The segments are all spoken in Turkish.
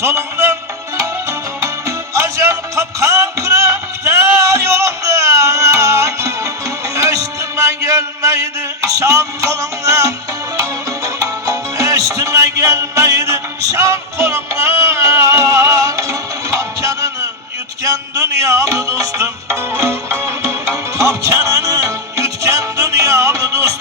solundan, acel kapkan kırıp gider yolundan. Eşitime gelmeydi şan kolundan, eşitime gelmeydi şan kolundan. Kapkanını yutken dünyalı dostum, kapkanını yutken dünyalı dostum.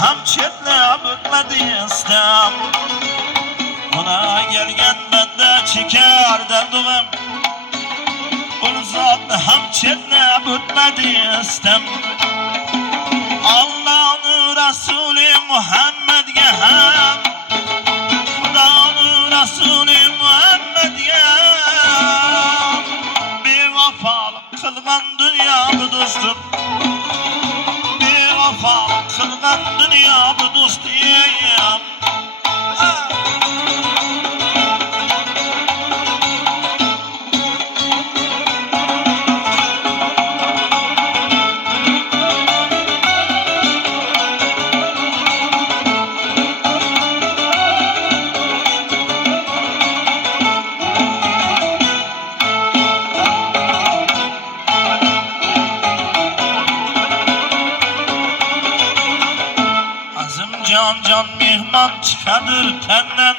Hem çetleyip ötmedi istem, ona gelgen bende çeker derdim. Onu zatlı hem çetleyip ötmedi istem. Allah'ın Resulü Muhammed'e hem Khuda'nın Resulü Muhammed'e bir vafalık kılgan dünya bu dostum, kılgan dünya bu dostum. Can mihman çıkadır tenden,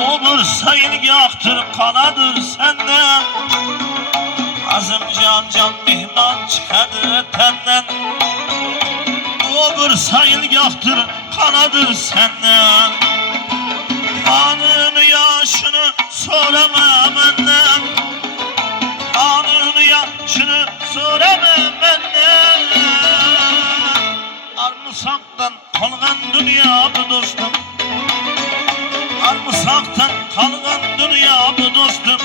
olur sayılgahtır kanadır senden. Azım can mihman çıkadır tenden, olur sayılgahtır kanadır senden. Anın yaşını sorama benden, anın yaşını sorama benden. Armısaktan kalgan dünya bu dostum, armısaktan kalgan dünya bu dostum.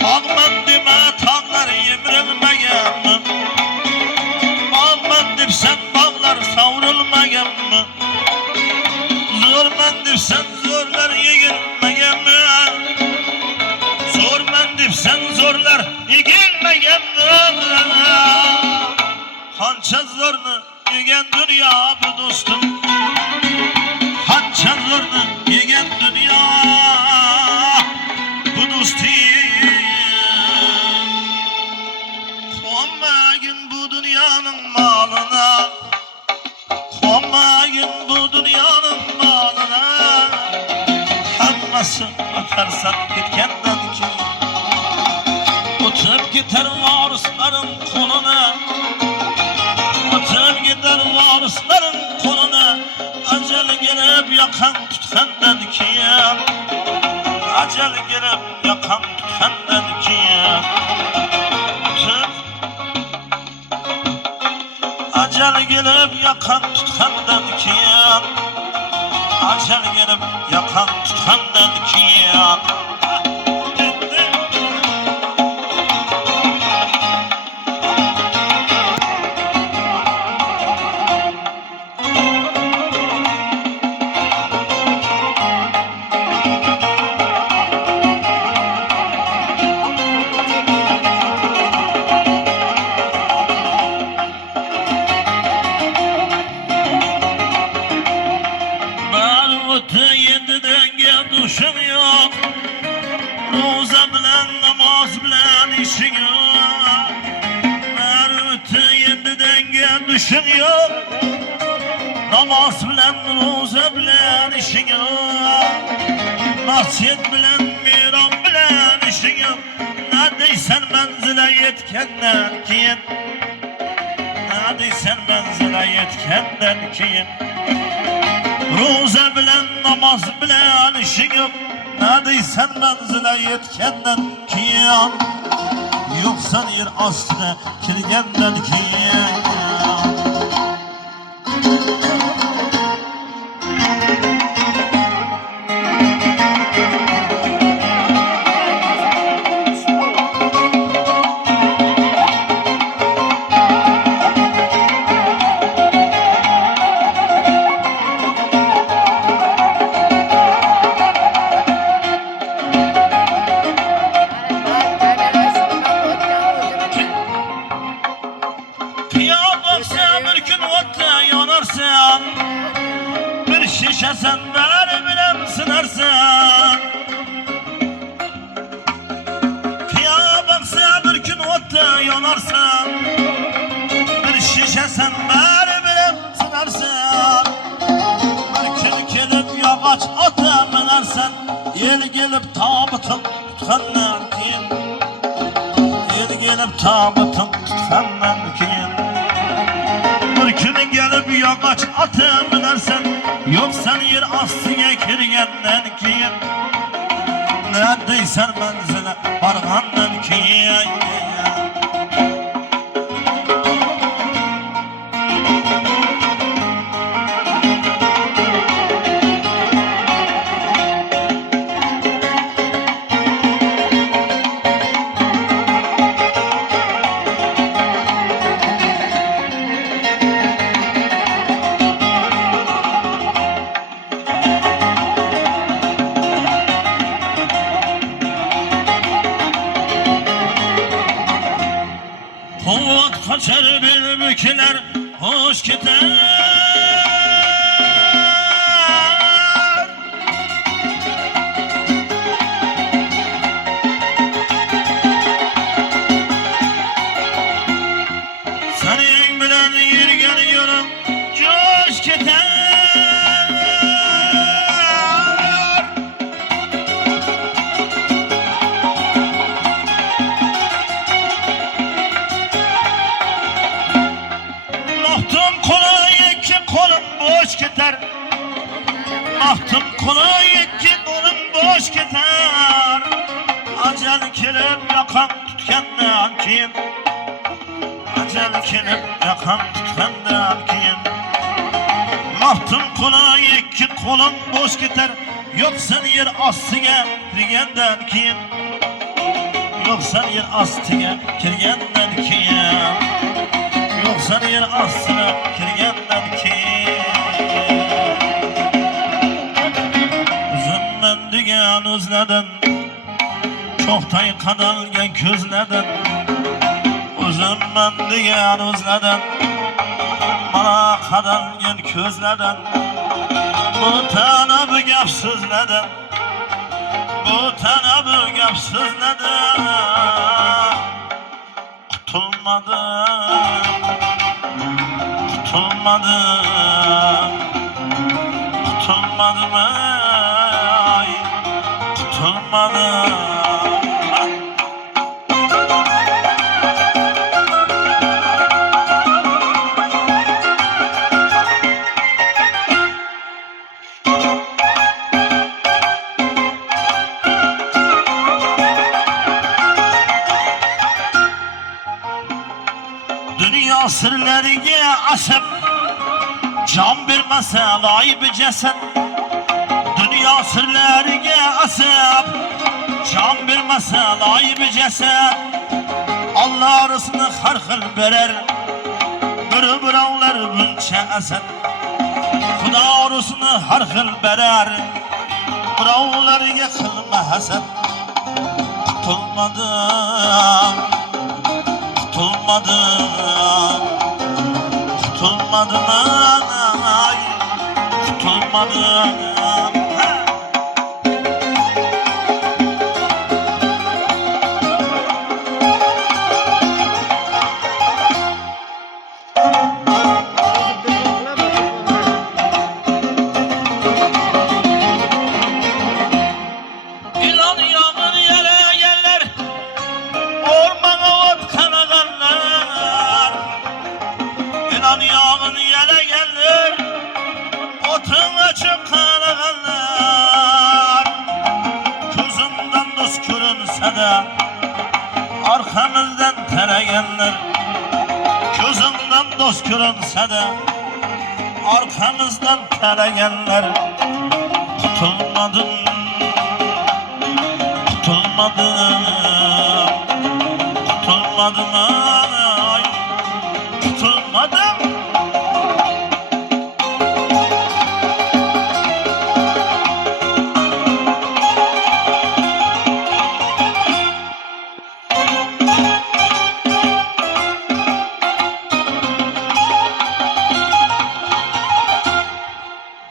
Tağman deme tağlar yemirilmegen mi? Bağman dipsen bağlar savrulmagen mi? Zorman dipsen zorlar yegilmegen mi? Zorman dipsen zorlar yegilmegen mi? Hança zorunu yegen dünya bu dostum, hança zorunu yegen dünya bu dostum. Konmayın bu dünyanın malına, konmayın bu dünyanın malına. Hammasi ötersen gitkenden ki, uçup gider varislerin koluna, uçup gider varislerin koluna. Acel gelip yakan tutkandan ki, acel gelip yakan tutkandan ki. Acel gelip yakan tutkandan ki, acel gelip yakan tutkandan ki. Duşum yok, roza bilen namaz bilen işin yok. Merütü yendiden gel duşum yok, namaz bilen roza bilen işin yok. Masjid bilen miran bilen işin yok. Neredeysen menzile yetkenden kiyin, neredeysen menzile yetkenden kiyin. Roza bilen namaz bilen işin yok. Neredeysen menzile yetkenden kiyan, yoksan yer astına kirgenden kiyan. şişe sen beni bilem sınarsan. Kıya baksa bir gün otta yanarsan. Bir şişe sen beni bilem sınarsan. Bir gün gelip yağaç ata binersen. El gelip tabıtın tutkandan keyin. El gelip tabıtın tutkandan keyin. Bir gün gelip yağaç ata binersen. Yoksan yer astıya kirgenden keyin. Ne deysen menzile vargandan keyin. Kovat kaçar bülbükler hoş gider. Senin bilen yürgen yolun coş gider. Bahtım kola iki kolum boş gider. Bahtım kola iki kolum boş gider. Acel kelip yakan tutkandan keyin. Acel kelip yakan tutkandan keyin. Bahtım kola iki kolum boş gider. Yoksan yer astıga kirgenden keyin. Yoksan yer astıga kirgenden keyin. Yoksan yer astına kirgenden keyin. Üzümmen digen özledin. Çoktay kadalgen közledin. Üzümmen digen özledin. Bana kadalgen közledin. Bu tane bir gap sözledin. Bu tane bir gap sözledin. Kutulmadım. Kutulmadım. Kutulmadım ay. Kutulmadım. Dünya sırlarına asıp can bir meselayı bir ceset. Dünya sırlarına asıp can bir meselayı bir ceset. Allah arasını harkıl berer. Bir biravlar bunça eset. Xuda arasını harkıl berer. Biravlar yıkılma haset. Kutulmadım. Kutulmadım. Kutulmadım ay. Kutulmadım. İlan yağmur yele geller. Ormana ot kanaganlar. İlan yağmur yele geller. Otun açıp kanaganlar. Gözümden dost görünse de arkamızdan teregenler. Gözümden dost görünse de arkamızdan teregenler. Kutulmadım. Kutulmadım. Kutulmadım ay. Kutulmadım.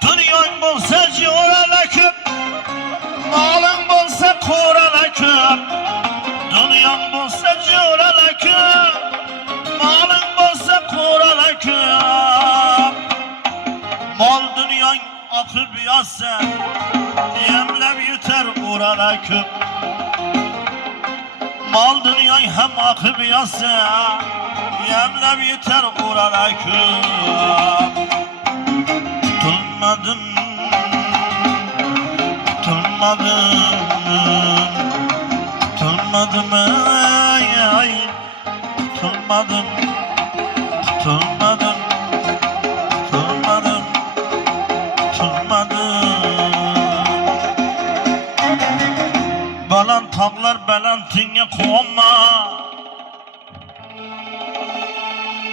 Dünyan piyasa yemlep yutar uğrana köp. Mal dünyayı hem akı piyasa yemlep yutar uğrana köp. Tutulmadın, tutulmadın, tutulmadın ay, tutulmadın, tutulmadın, tutulmadın, tutulmadın. Balan tağlar belantinge konma.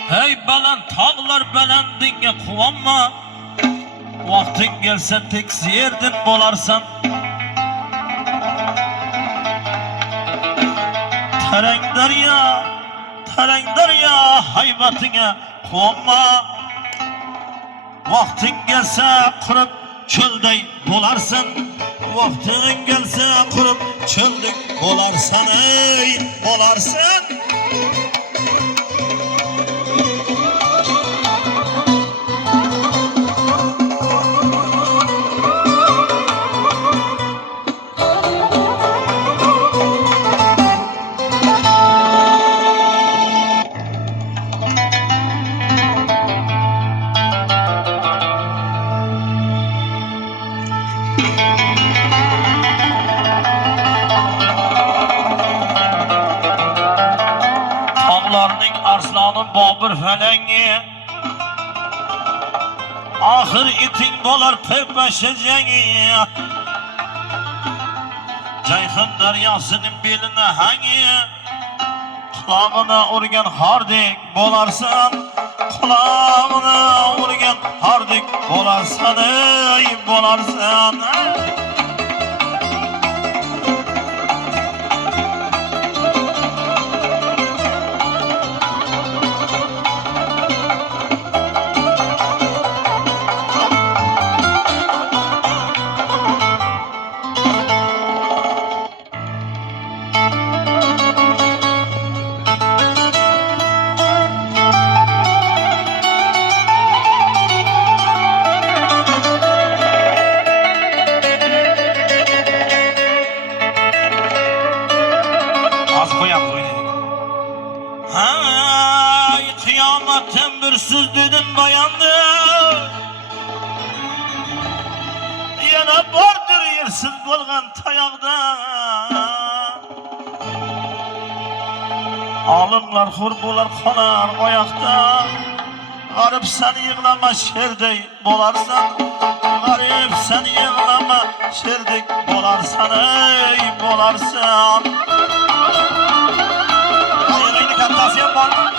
Hey balan tağlar belantinge konma. Vaktin gelse tek yerden bolarsan. Tereng derya haybatine konma. Vaktin gelse kurup çöldey bolarsan. Vaktin gelse kurup çöldey bolarsan ey bolarsan. Arslanın babır felengi ahır itin bolar peybeşeceği. Ceyhan deryasının beline hangi kulağına urgen hardik bolarsan. Kulağına urgen hardik bolarsan ey bolarsan. Hay kıyametten bir söz dedim dayandı. Yana vardır yersiz bolgan tayakda. Alımlar hurbular konar oyakta. Garip sen yığlama şerdey bolarsan. Garip sen yığlama şerdey bolarsan ey bolarsan. Kattasiyen var mı?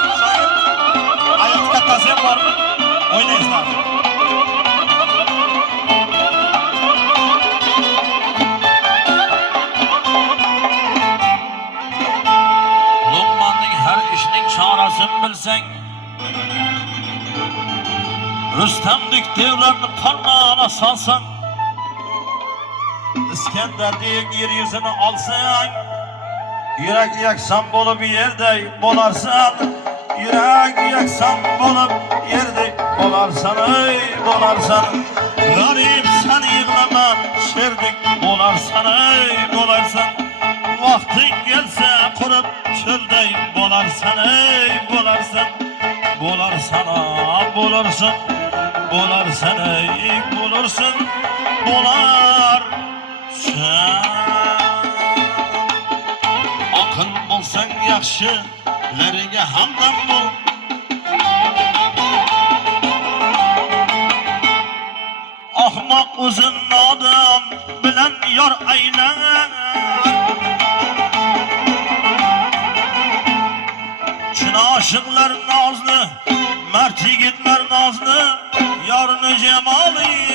Ayak kattasiyen var mı? Oynayız lan. Lokmanın her işinin çaresini bilsen, Rüstemlik devlerini parmağına salsan, İskender diye yeryüzünü alsan, yürek yaksan bolup yerde bolarsan. Yürek yaksan bolup yerde bolarsan ey bolarsan. Garip sen yığlama şerdik bolarsan ey bolarsan. Vaktin gelse kurup çöldey bolarsan ey bolarsan. Bolarsan bulursun, bolarsan ey bulursun, bolarsan. Akıl bulsan yakşı, lerine hamdan bul. Ahmak uzun adam bilen yar aylar. Çin aşıklar nazlı, mert yigitler nazlı, yarını cemali.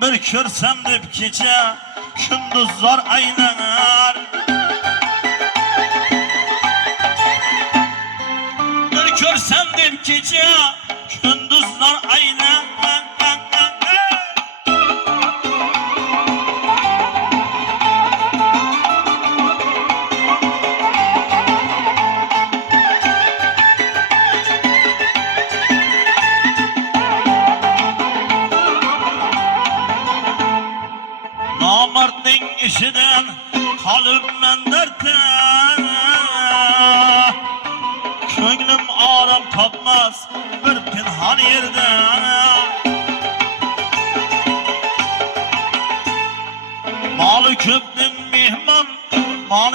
Bir körsem dip gece, gündüzler aylar. Bir körsem dip gece, gündüzler aylar.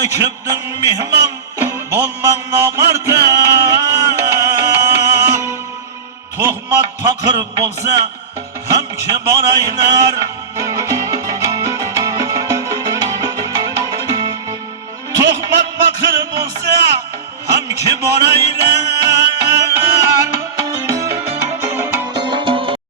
malı köpdün mihman bolman namarda. Tuhmat pakır bolsa hem kibar eyler. Tuhmat pakır bolsa hem kibar eyler.